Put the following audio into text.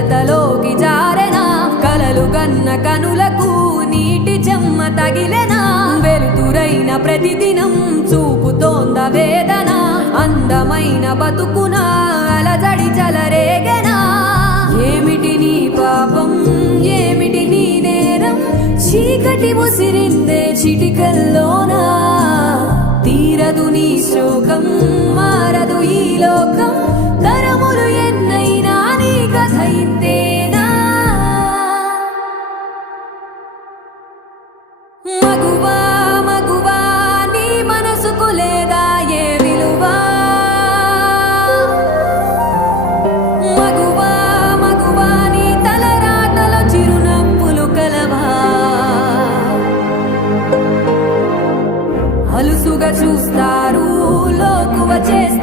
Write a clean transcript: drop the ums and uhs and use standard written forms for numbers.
కలతలోకి జారెనా కలలు కన్న కనులకు నీటి చెమ్మ తగిలెనా వెలుతురైన ప్రతిదినం చూపుతోంద వేదన అందమైన బతుకున అలజడి చలరేగెనా ఏమిటి నీ పాపం ఏమిటి నీ నేరం చీకటి ముసిరిందే చిటికల్లోనా తీరదు నీ శోకం మారదు ఈ లోకం తరములు ఎన్నైనా నీ కథ ఇంతేనా మగువా మగువా నీ మనసుకు లేదా ఏ విలువా మగువా మగువా నీ తలరాతలో చిరునవ్వులు కలవా అలుసుగా చూస్తారు లోకువ చేస్తారు